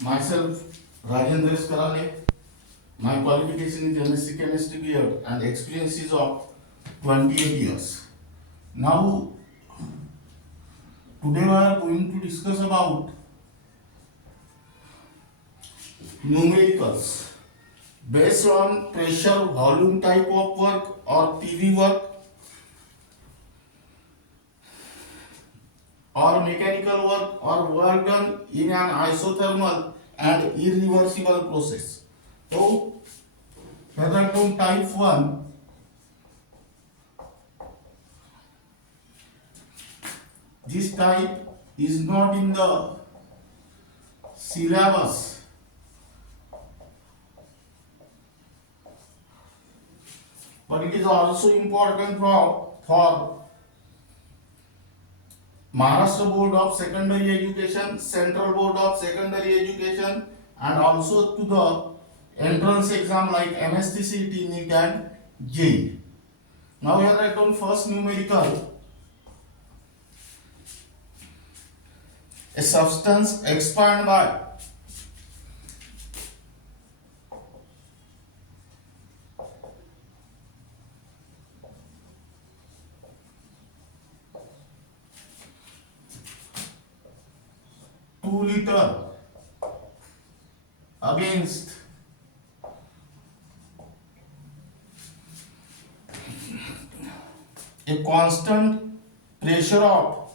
Myself, Rajendra Karale. My qualification is MSc Chemistry BEd and experience is of 28 years. Now, today we are going to discuss about numericals based on pressure, volume type of work or PV work or mechanical work or work done in an isothermal and irreversible process. So, Heatherton type 1, this type is not in the syllabus, but it is also important for Maharashtra Board of Secondary Education, Central Board of Secondary Education, and also to the entrance exam like MSc, NEET and JEE. Now here I write first numerical. A substance expand by liter against a constant pressure of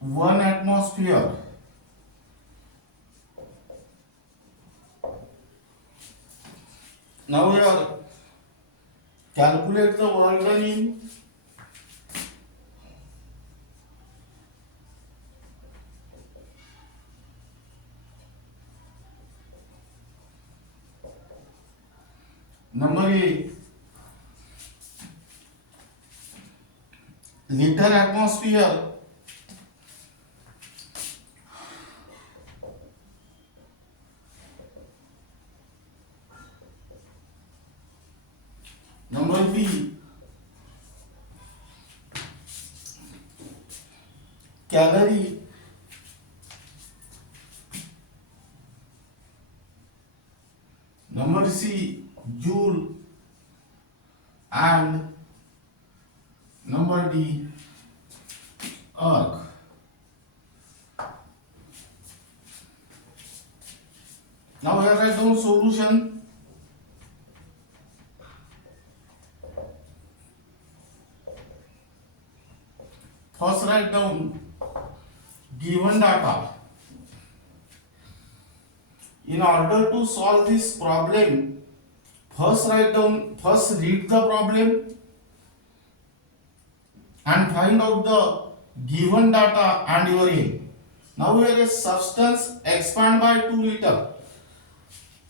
1 atmosphere. Now we are calculate the work done in number 8 liter atmosphere number B calorie number C joule and number D arc. Now here write down solution. First write down given data. In order to solve this problem, first read the problem and find out the given data and your aim. Now here a substance expand by 2 liter.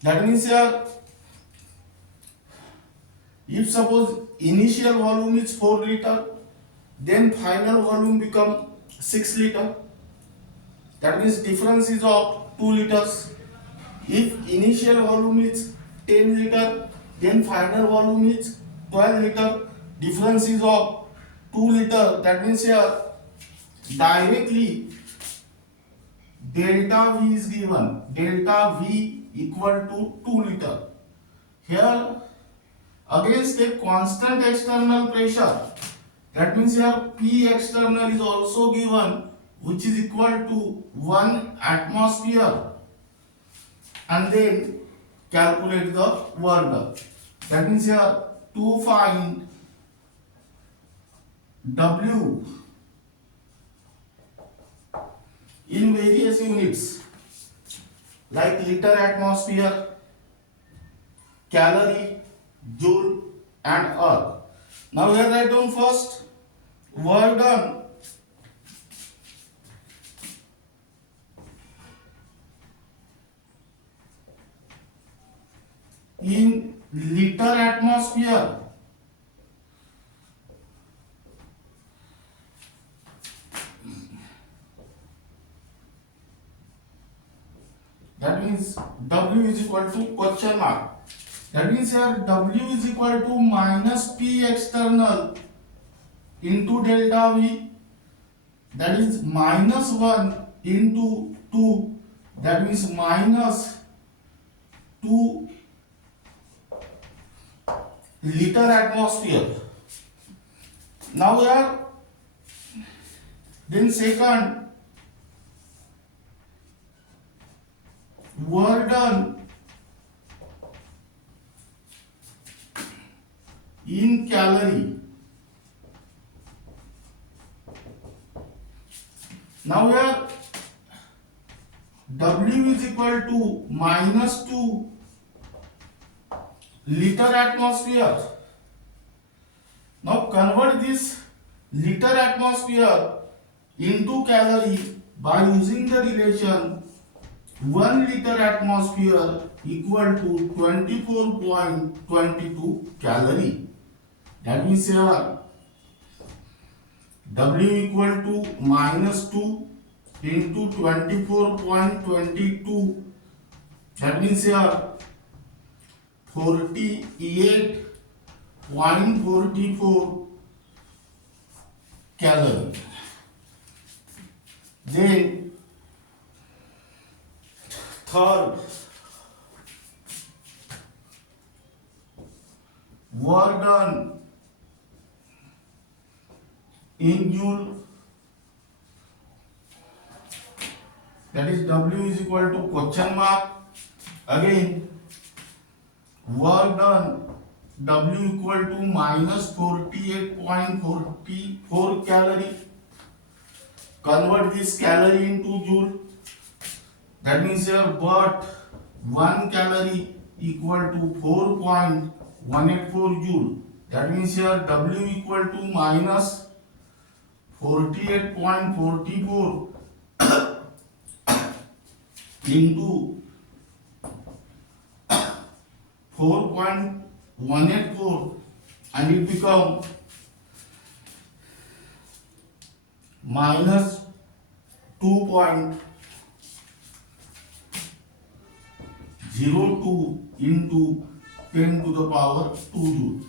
That means here, if suppose initial volume is 4 liter, then final volume become 6 liter. That means difference is of 2 liters. If initial volume is 10 liter, then final volume is 12 liter. Difference is of 2 liter. That means here directly delta V is given. Delta V equal to 2 liter. Here against a constant external pressure. That means here P external is also given, which is equal to 1 atmosphere. And then calculate the work done. That means here to find W in various units like liter atmosphere, calorie, joule and arc. Now here write down first work done in liter atmosphere. That means W is equal to question mark. That means here W is equal to minus P external into delta V. That is minus 1 into 2. That means minus 2 liter atmosphere. Now here, then second, work done in calorie. Now here W is equal to minus 2 liter atmosphere. Now convert this liter atmosphere into calorie by using the relation 1 liter atmosphere equal to 24.22 calorie. That means here W equal to minus 2 into 24.22. That means here 48.44 calorie. Then third, work done in joule. That is W is equal to question mark. Again, work done W equal to minus 48.44 calorie. Convert this calorie into joule. That means here, but 1 calorie equal to 4.184 joule. That means here W equal to minus 48.44 into 4.184, and it become minus 2.02 into 10 to the power 2 joule.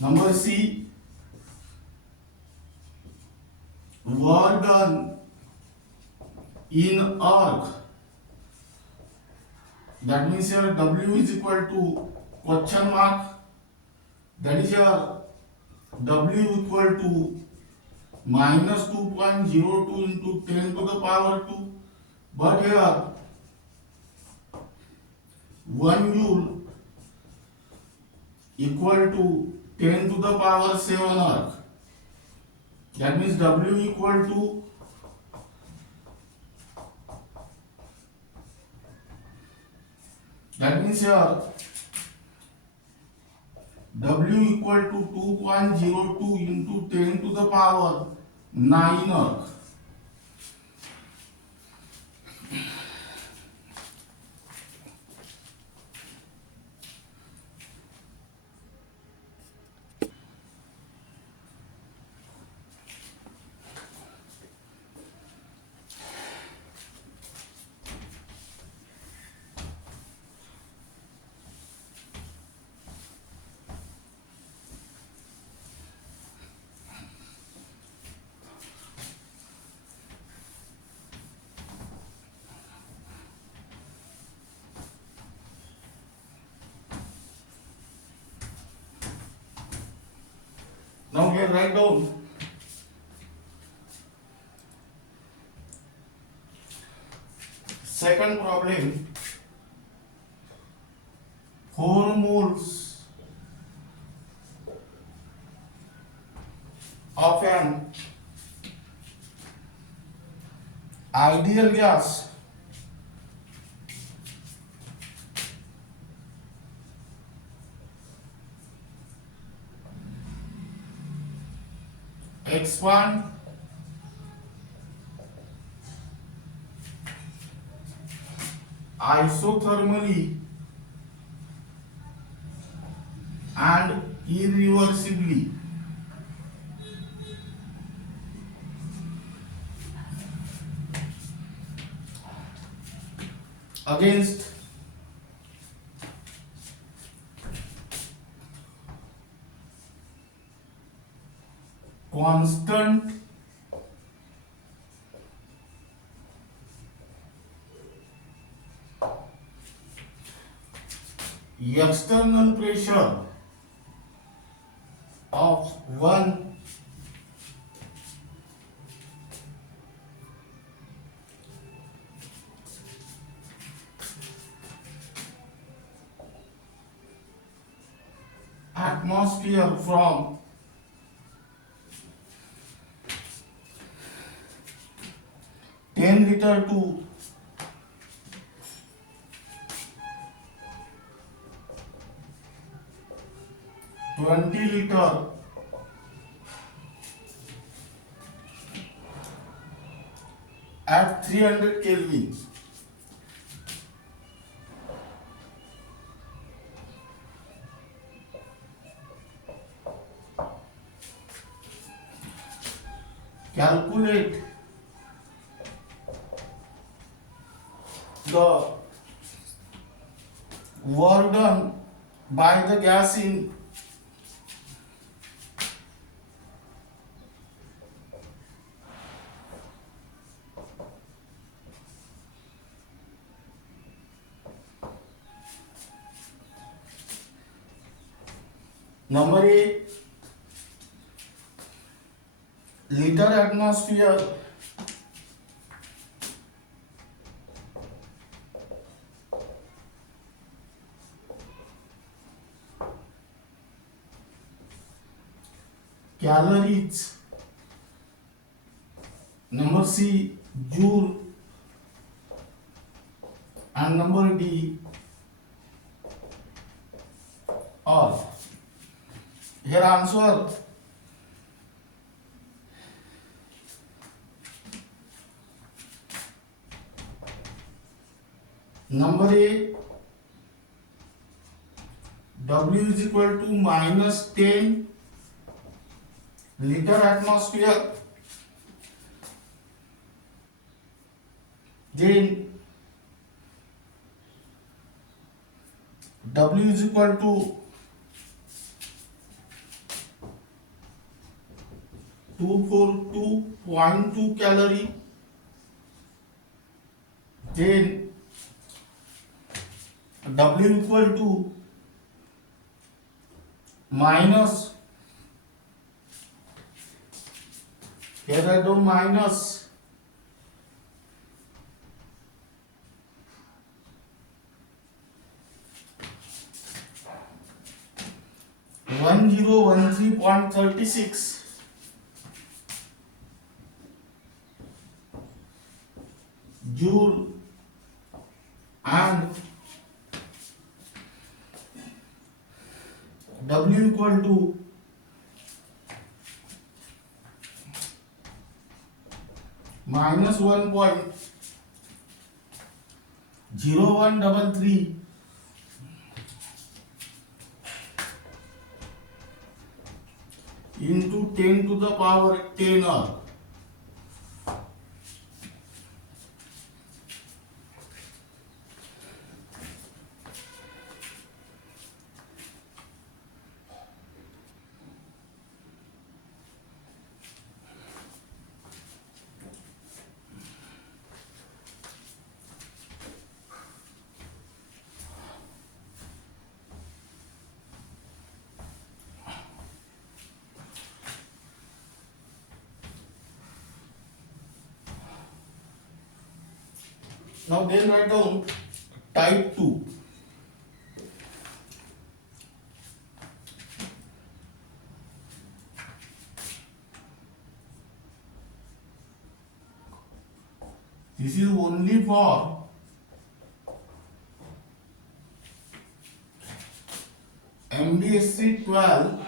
Number C, work done in arc. That means here W is equal to question mark. That is here W equal to minus 2.02 into 10 to the power 2. But here 1 joule equal to 10 to the power 7 arc. That means W equal to here W equal to 2.02 into 10 to the power 9 arc. Now here write down second problem. 4 moles of an ideal gas expand isothermally and irreversibly against constant external pressure of 1 atmosphere from 10 liter to 20 liter at 300 Kelvin. Calculate the work done by the gas in number 8 liter atmosphere calories. Number C joule, and number D or here answer number A W is equal to minus 10 liter atmosphere, then W is equal to 242.2 calorie, then W equal to minus, here I do minus 1013.36 joule and W equal to minus 1.0133 into 10 to the power 10 R. Now then write down type 2. This is only for MBSE 12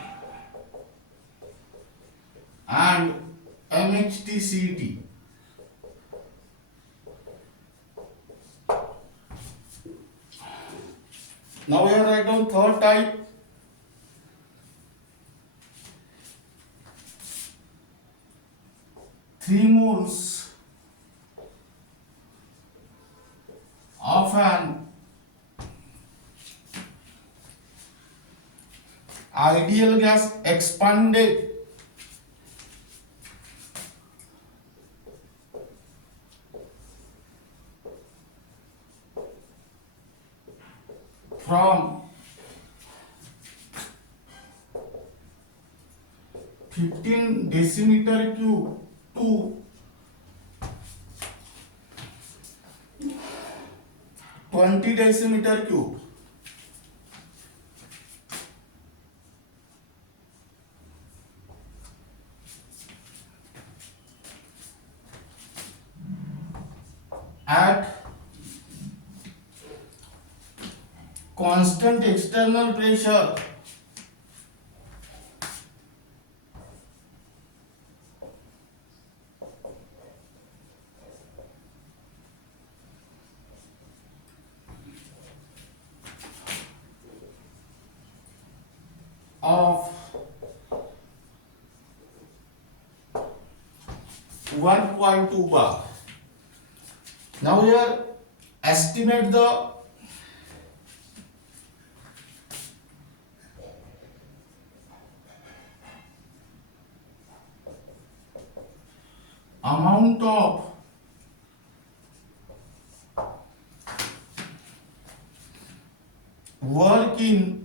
and MHT-CET. Now here write down third type. Three moles of an ideal gas expanded from 15 decimeter cube to 20 decimeter cube. At constant external pressure of 1.2 bar. Now here estimate the amount of work in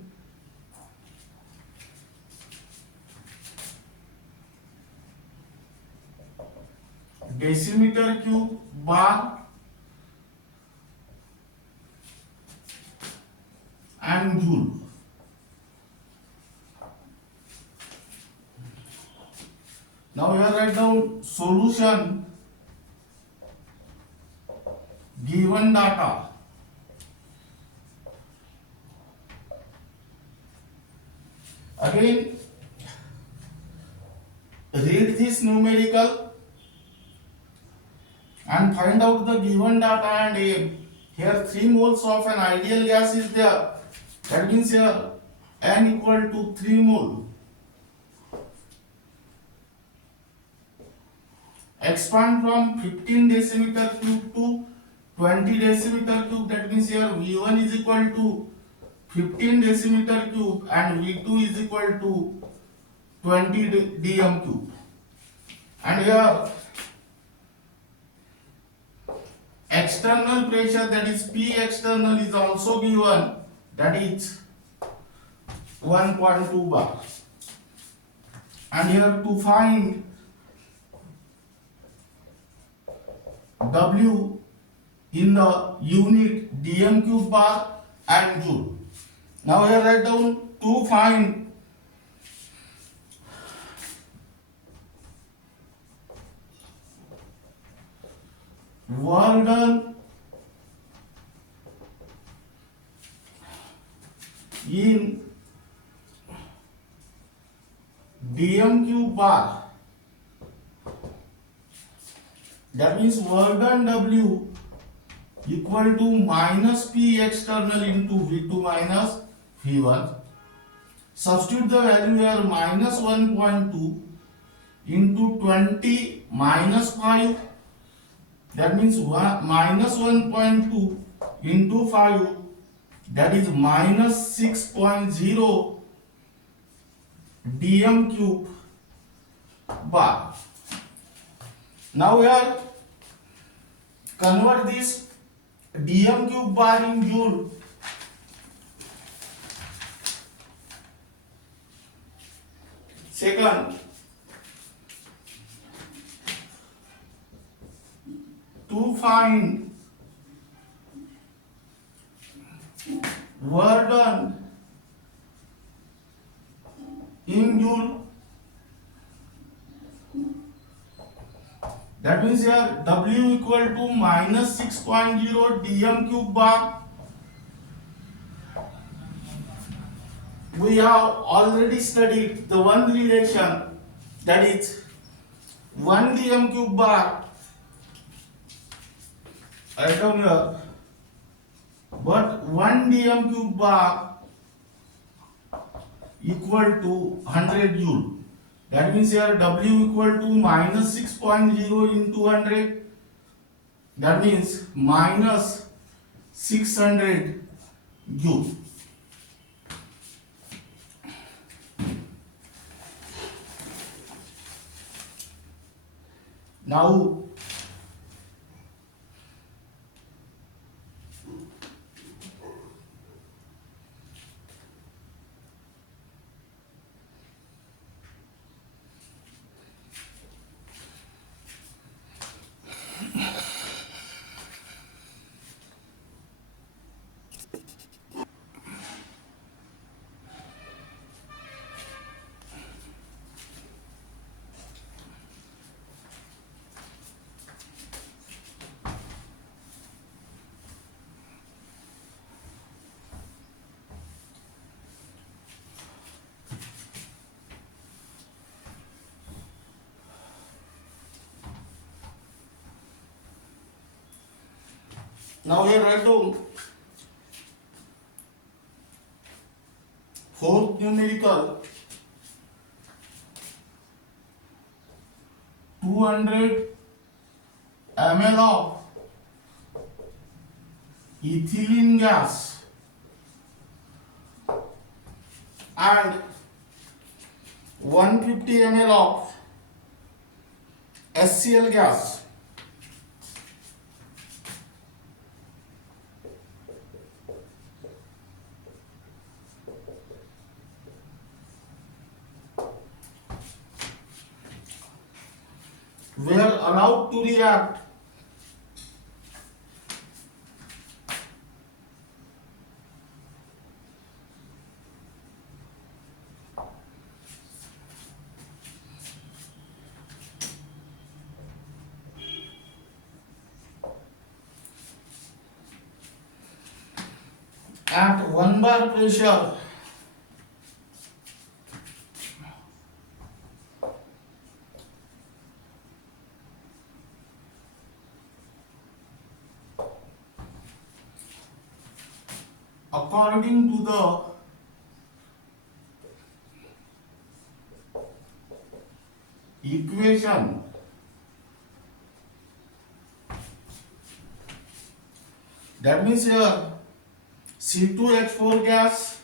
decimeter cube bar and joule. Now here write down solution given data. Again read this numerical and find out the given data and aim. Here 3 moles of an ideal gas is there. That means here N equal to 3 mole. Expand from 15 decimeter cube to 20 decimeter cube. That means here V1 is equal to 15 decimeter cube and V2 is equal to 20 dm cube. And here external pressure, that is P external, is also given, that is 1.2 bar. And here to find W in the unit dm cube bar and joule. Now here write down to find work done in dm cube bar. That means work done W equal to minus P external into V2 minus V1. Substitute the value here, minus 1.2 into 20 minus 5. That means minus 1.2 into 5, that is minus 6.0 dm cube bar. Now here convert this dm cube bar in joule. Second, to find work done in joule, that means here W equal to minus 6.0 dm cube bar. We have already studied the one relation, that is 1 dm cube bar. Write down here, but 1 dm cube bar equal to 100 joule. That means here W equal to minus 6.0 into 100. That means minus 600 joule. Now here write down fourth numerical 200 ml of ethylene gas and 150 ml of HCl gas. Were allowed to react at 1 bar pressure according to the equation that means here C2H4 gas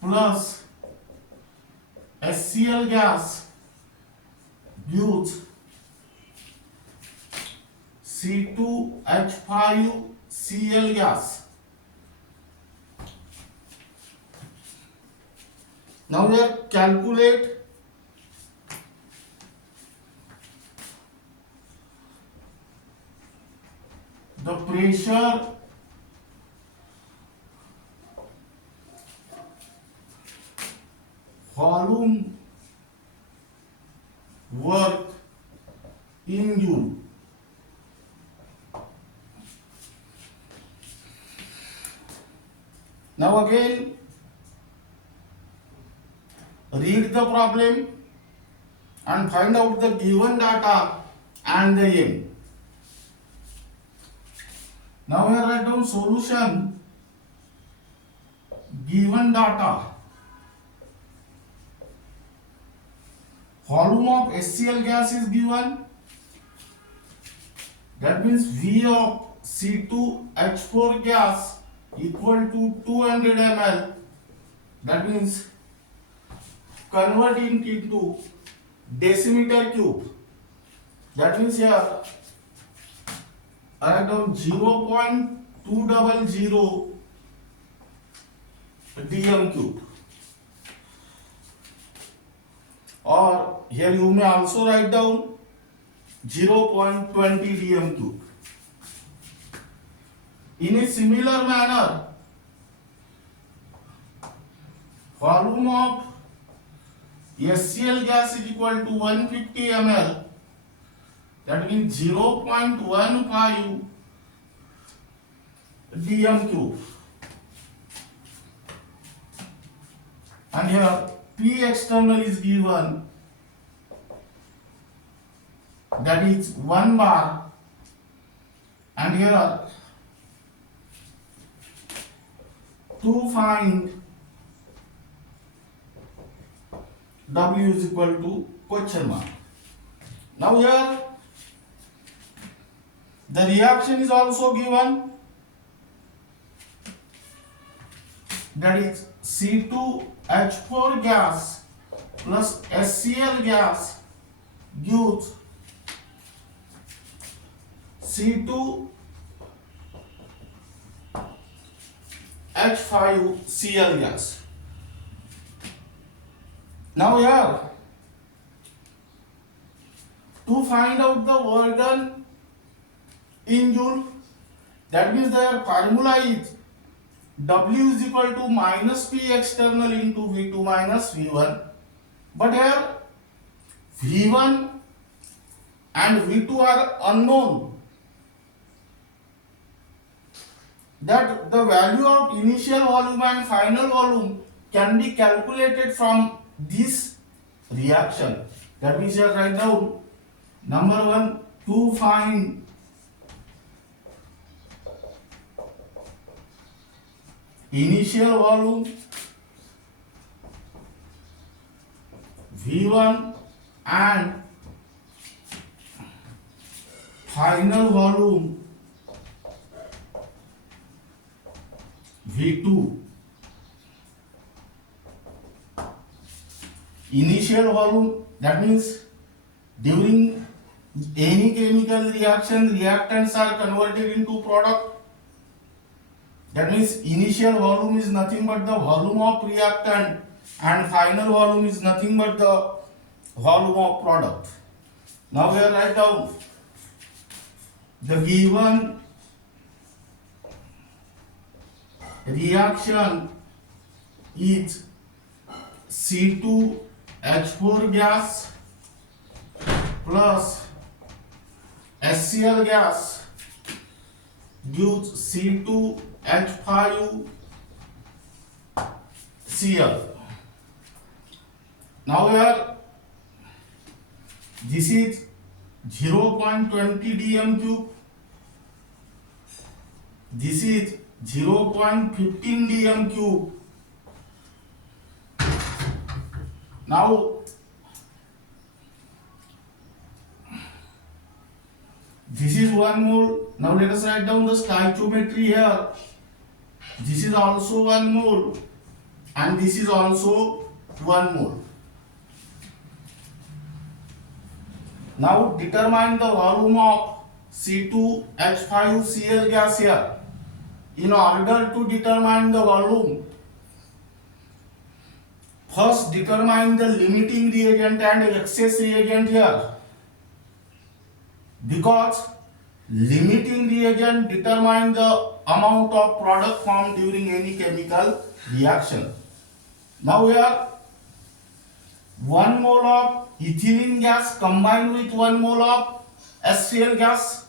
plus HCl gas gives C2H5Cl gas. Now we are calculate the pressure volume work in Joule. Now again read the problem and find out the given data and the aim. Now here write down solution, given data, volume of HCl gas is given, that means V of C2H4 gas equal to 200 ml, that means convert it into decimeter cube, that means here I write down 0.200 dm cube, or here you may also write down 0.20 dm cube. In a similar manner, volume of HCl gas is equal to 150 ml, that means 0.15 dm cube, and here P external is given, that is 1 bar, and here to find W is equal to question mark. Now here the reaction is also given, that is C2H4 gas plus HCl gas gives C2H5Cl gas. Now here, to find out the work done in joule, that means their formula is W is equal to minus P external into V2 minus V1. But here V1 and V2 are unknown. That the value of initial volume and final volume can be calculated from this reaction. That means here write down number 1, to find initial volume V1 and final volume V2. Initial volume, that means during any chemical reaction, reactants are converted into product. That means initial volume is nothing but the volume of reactant and final volume is nothing but the volume of product. Now we write down the given reaction is C2H4 gas plus HCl gas gives C2H5Cl. Now here this is 0.20 dm cube, this is 0.15 dm cube. Now this is 1 mole. Now let us write down the stoichiometry here. This is also 1 mole and this is also 1 mole. Now determine the volume of C2H5Cl gas here. In order to determine the volume, first determine the limiting reagent and excess reagent here. Because limiting reagent determine the amount of product formed during any chemical reaction. Now here 1 mole of ethylene gas combined with 1 mole of HCl gas.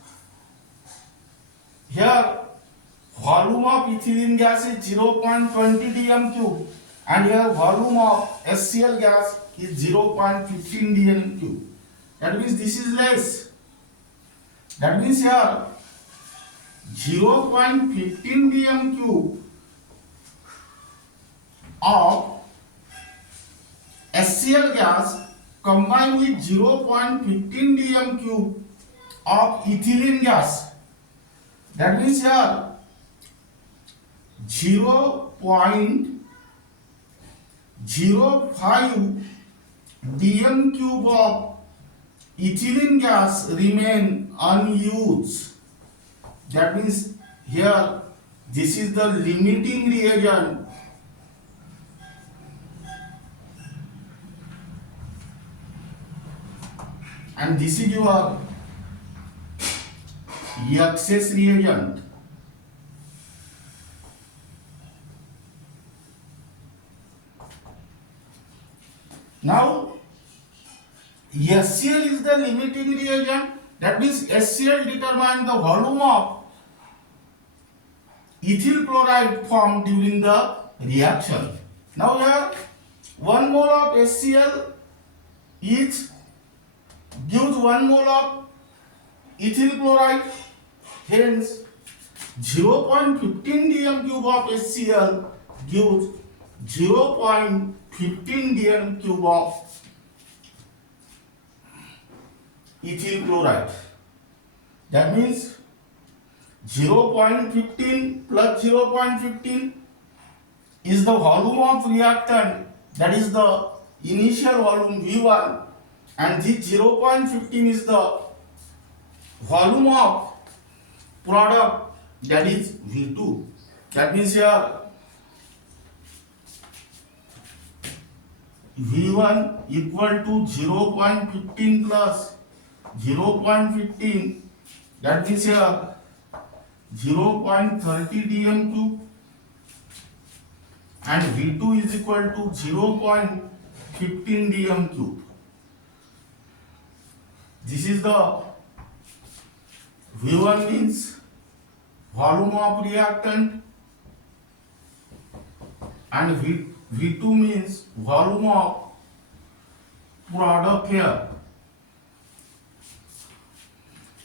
Here volume of ethylene gas is 0.20 dm cube and here volume of HCl gas is 0.15 dm cube. That means this is less. That means here 0.15 dm cube of HCl gas combined with 0.15 dm cube of ethylene gas. That means here 0.05 dm cube of ethylene gas remain unused. That means here this is the limiting reagent and this is your excess reagent. Now HCl is the limiting reagent. That means HCl determines the volume of ethyl chloride formed during the reaction. Now here 1 mole of HCl gives 1 mole of ethyl chloride. Hence 0.15 dm cube of HCl gives 0.15 dm cube of ethyl chloride. That means 0.15 plus 0.15 is the volume of reactant, that is the initial volume V1 and this 0.15 is the volume of product, that is V2. That means here V1 equal to 0.15 plus 0.15, that means here 0.30 dm cube, and V2 is equal to 0.15 dm cube. This is the V1 means volume of reactant and V2 means volume of product here.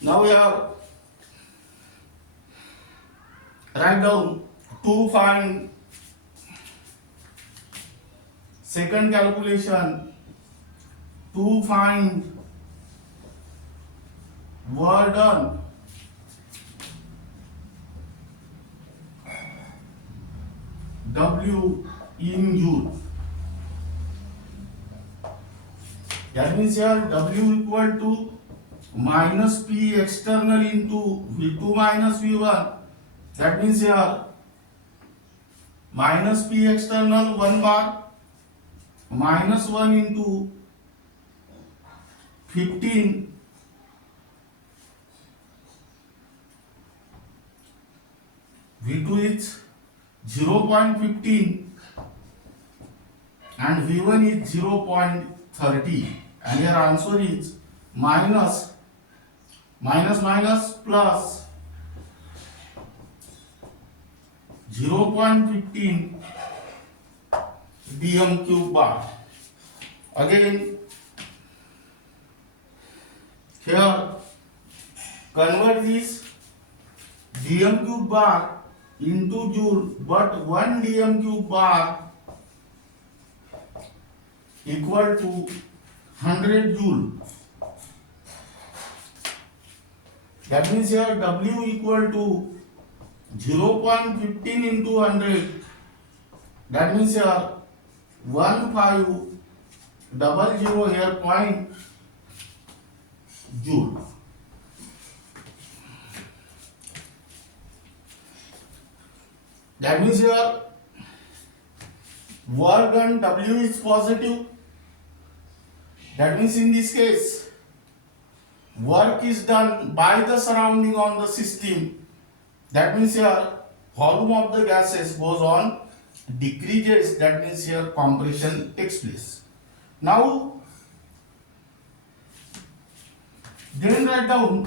Now we are write down to find second calculation, to find work done. W in joule. That means here W equal to minus P external into V2 minus V1. That means here minus P external 1 bar minus 1 into 15 V2 is 0.15 and V1 is 0.30, and your answer is minus plus 0.15 dm cube bar. Again here convert this dm cube bar into joule, but 1 dm cube bar equal to 100 joule. That means here W equal to 0.15 into 100. That means here 1500 here point joule. That means here work done W is positive. That means in this case work is done by the surrounding on the system. That means here volume of the gases goes on decreases. That means here compression takes place. Now then write down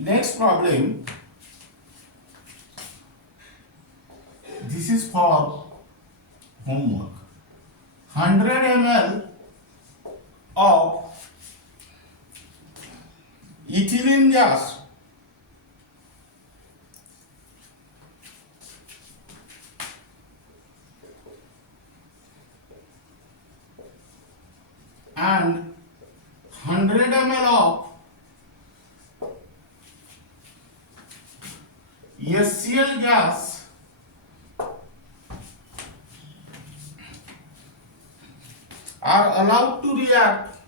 next problem. This is for homework. 100 ml of ethylene gas and 100 ml of HCl gas are allowed to react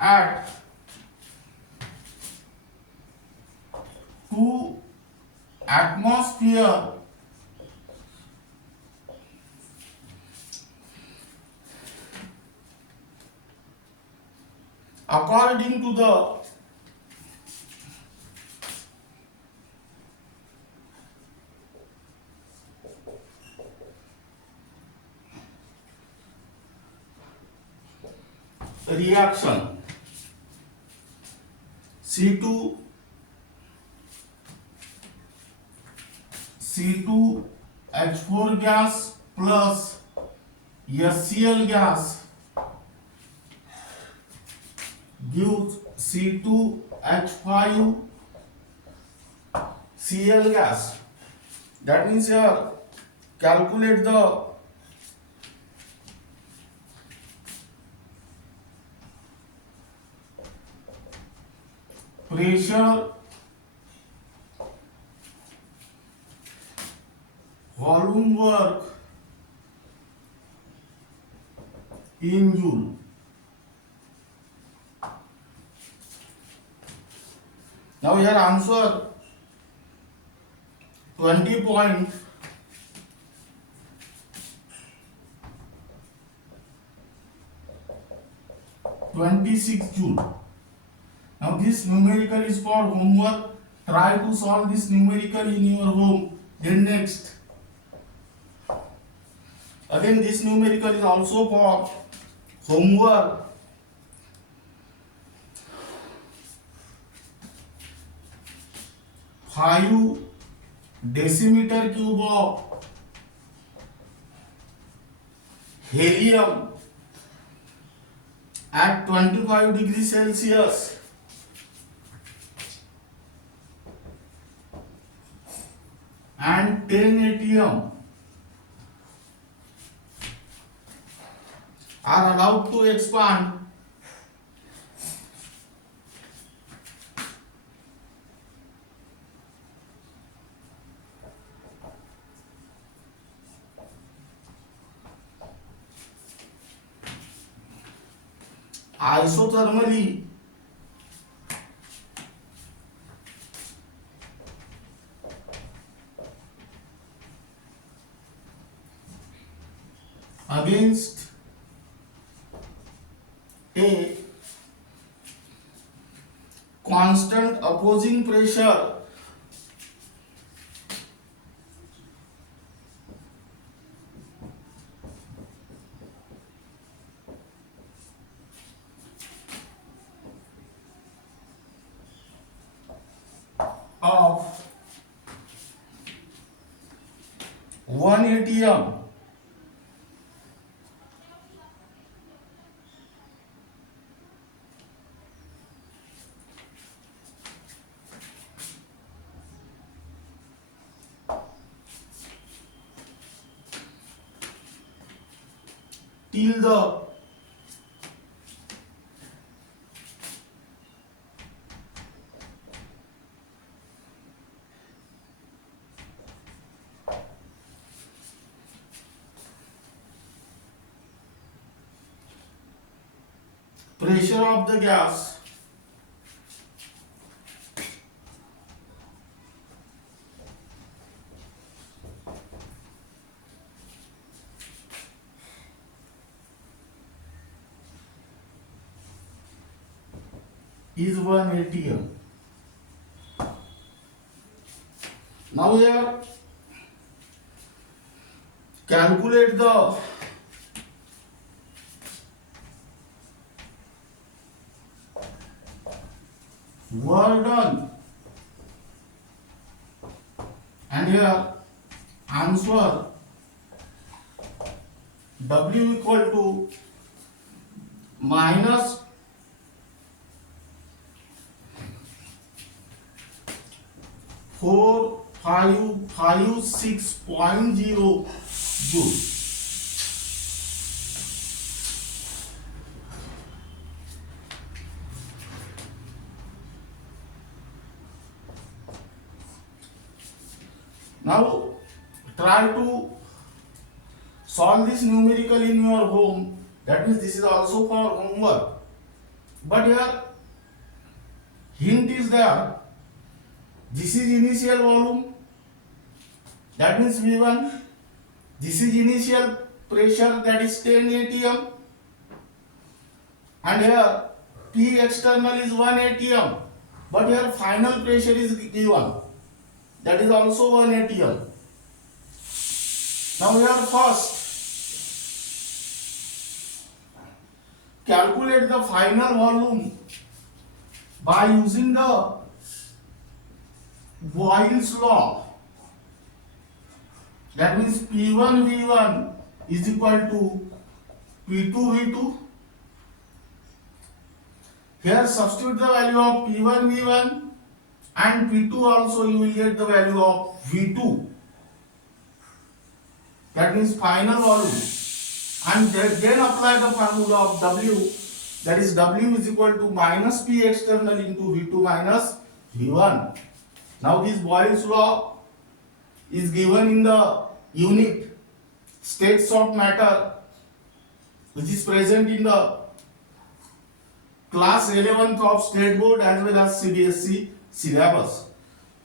at 2 atmosphere according to the reaction C2 C2H4 gas plus HCl gas gives C2H5 Cl gas. That means here calculate the pressure, volume work in joule. Now here answer 20.26 joule. Now this numerical is for homework. Try to solve this numerical in your home. Then next, again this numerical is also for homework. Five decimeter cube of helium at 25 degrees Celsius and 10 atm are allowed to expand isothermally against a constant opposing pressure of 1 atm till the pressure of the gas is 1 atm. Now here calculate the work done, and here answer W equal to minus 4556.0 joule. Now try to solve this numerical in your home. That means this is also for homework. But here hint is there. This is initial volume. That means V1. This is initial pressure, that is 10 atm. And here P external is 1 atm. But here final pressure is given. That is also 1 atm. Now here first calculate the final volume by using the Boyle's law. That means P1 V1 is equal to P2 V2. Here substitute the value of P1 V1 and P2 also, you will get the value of V2. That means final volume. And then apply the formula of W, that is W is equal to minus P external into V2 minus V1. Now this Boyle's law is given in the unit states of matter, which is present in the class 11th of state board as well as CBSE syllabus.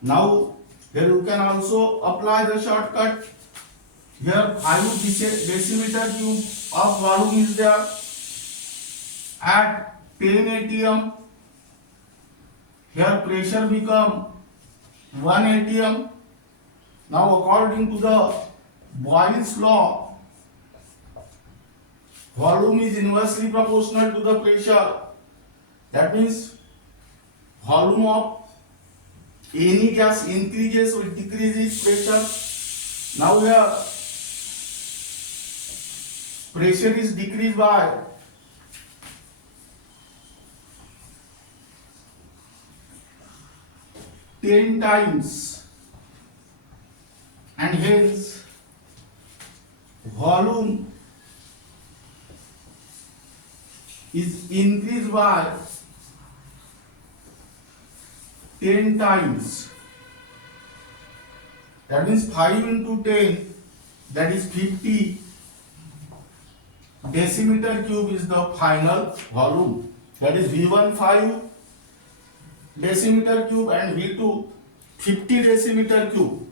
Now here you can also apply the shortcut. Here 5 decimeter cube of volume is there at 10 atm. Here pressure become 1 atm. Now according to the Boyle's law, volume is inversely proportional to the pressure. That means volume of any gas increases with decreases pressure. Now here pressure is decreased by 10 times, and hence volume is increased by 10 times. That means 5 into 10, that is 50 decimeter cube is the final volume. That is V1 5 decimeter cube and V2 50 decimeter cube.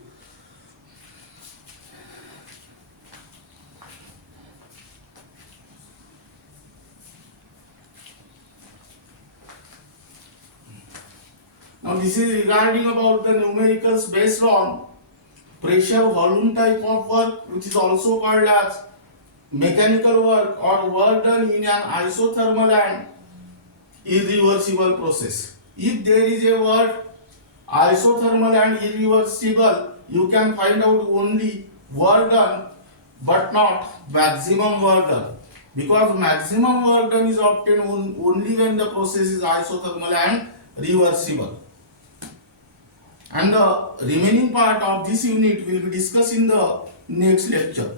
Now this is regarding about the numericals based on pressure volume type of work, which is also called as mechanical work or work done in an isothermal and irreversible process. If there is a word isothermal and irreversible, you can find out only work done but not maximum work done, because maximum work done is obtained only when the process is isothermal and reversible. And the remaining part of this unit will be discussed in the next lecture.